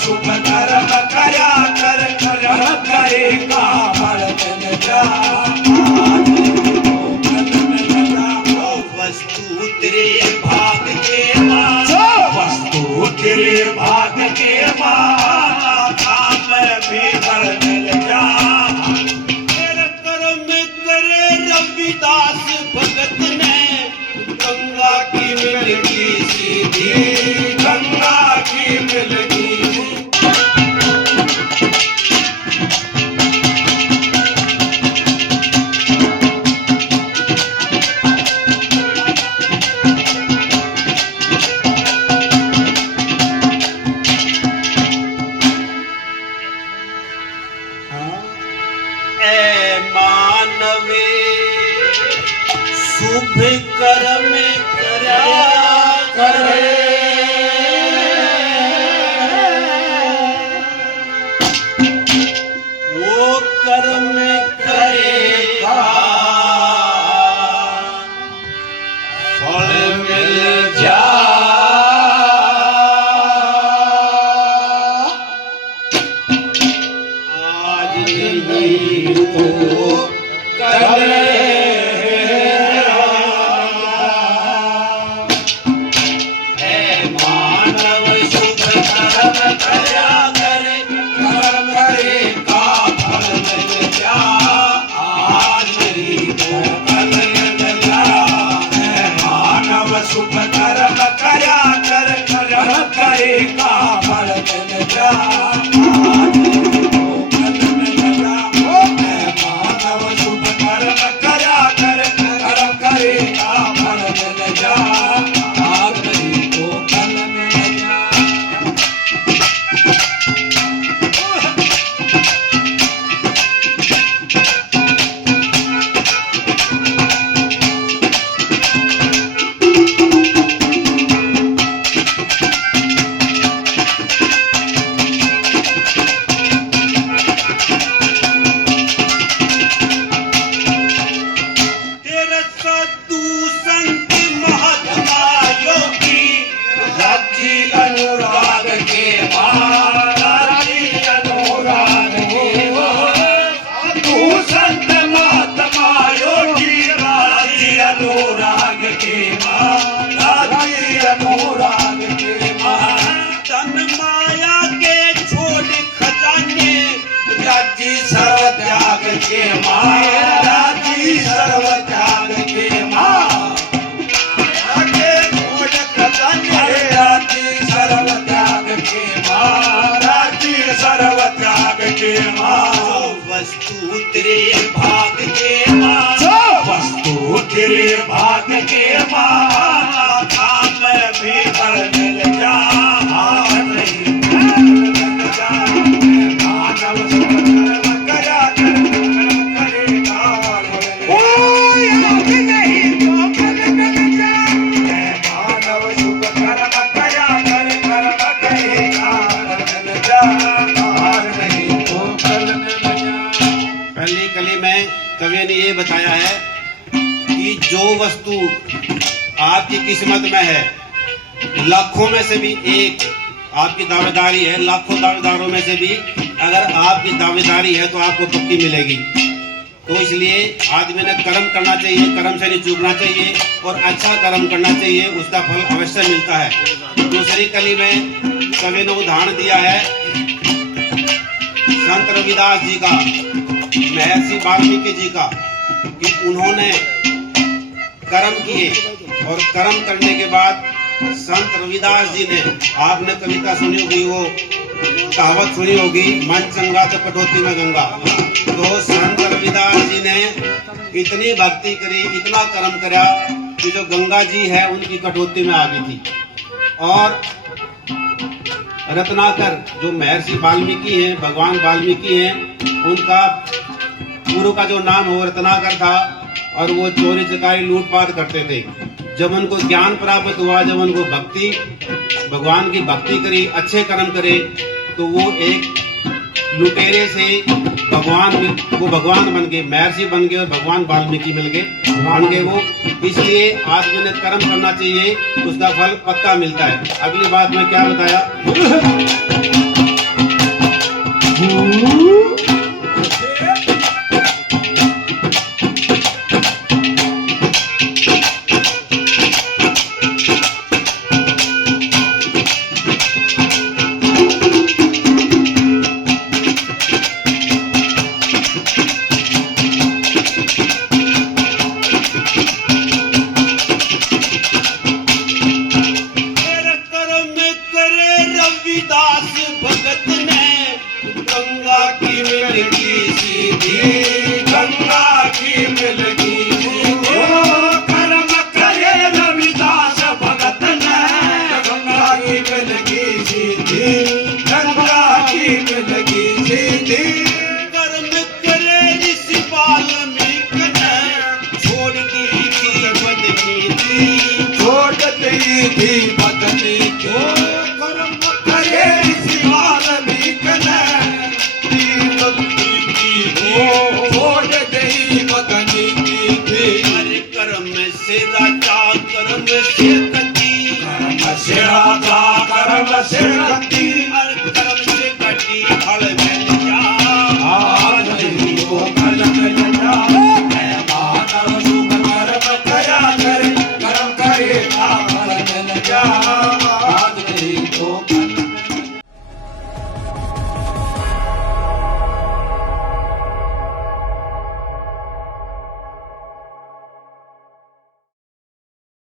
शुभ कर्म करा कर कर्म करेगा फल मिल जा। वस्तु तेरे भाग के माँ, वस्तु तेरे भाग के माँ, काम भी फल मिल जा। तेरे कर्म करे रविदास भगत ने, गंगा की मिलगी सीधी, गंगा की मिलगी। ऐ मानवे शुभ कर्म करा करे, वो कर्म करेगा फल मिल जा। आज नहीं तो कल मानव शुभ कर्म करा करे, कर्म करेगा फल मिल जा। आज नहीं तो कल मिल जा। मानव शुभ कर्म करा कर कर्म करेगा फल मिल जा। मानव शुभ कर्म करा कर कर्म करेगा फल मिल जा। आज नहीं तो कल मिल जा। तेरे साधु संत महात्मा योगी, राजी अनुराग के माँ, राजी अनुराग के माँ, साधु संत महात्मा योगी, राजी अनुराग के माँ, राजी अनुराग के माँ। तन माया के छोड़ खजाने, राजी सर्व त्याग के माँ, राजी सर्व त्याग के माँ। आगे छोड़ खजाने, राजी सर्व त्याग के माँ, राजी सर्व त्याग के माँ। वस्तु तेरे भाग के माँ, वस्तु तेरे भाग के माँ, काम भी फल मिल जा। नहीं मिल जा। मानव शुभ कर्म करा कर कर्म करेगा फल मिल जा। मानव शुभ कर्म करा कर कर्म करेगा फल मिल जा। नहीं तो फल मिल जा। पहली कली में कवि ने ये बताया है कि जो वस्तु आपकी किस्मत में है, लाखों में से भी एक आपकी दावेदारी है, लाखों दावेदारों में से भी अगर आपकी दावेदारी है तो आपको पक्की मिलेगी। तो इसलिए आदमी ने कर्म करना चाहिए, कर्म से नहीं चूकना चाहिए और अच्छा कर्म करना चाहिए, उसका फल अवश्य मिलता है। दूसरी कली में कवि ने उदाहरण दिया है संत रविदास जी का, महर्षि वाल्मीकि जी का, कि उन्होंने कर्म किए और कर्म करने के बाद संत रविदास जी ने, आपने कविता सुनी होगी, वो कहावत सुनी होगी, मन चंगा तो कटौती में गंगा। तो संत रविदास जी ने इतनी भक्ति करी, इतना कर्म करा कि जो गंगा जी है उनकी कटौती में आ गई थी। और रत्नाकर जो महर्षि वाल्मीकि हैं, भगवान वाल्मीकि हैं, उनका पूर्व का जो नाम वो रत्नाकर था और वो चोरी चकारी लूटपाट करते थे। जब उनको ज्ञान प्राप्त हुआ, जब उनको भक्ति, भगवान की भक्ति करी, अच्छे कर्म करे, तो वो एक लुटेरे से भगवान बन गए, महर्षि बन गए और भगवान वाल्मीकि मिल गए, बन गए वो। इसलिए आदमी ने कर्म करना चाहिए, उसका फल पक्का मिलता है। अगली बात में क्या बताया रविदास भगत ने गंगा की मिलगी सीधी, गंगा की मिलगी सीधी। कर्म करे रविदास भगत ने गंगा की मिलगी सीधी, गंगा की मिलगी सीधी। कर्म करे ऋषि वाल्मीकि ने छोड़ दी थी बदनीति, छोड़ दी थी बदनीति। कर्म करे ऋषि वाल्मीकि ने छोड़ दी बदनीति थी। हर कर्म से राजा कर्म से गति, कर्म से राजा कर्म से गति।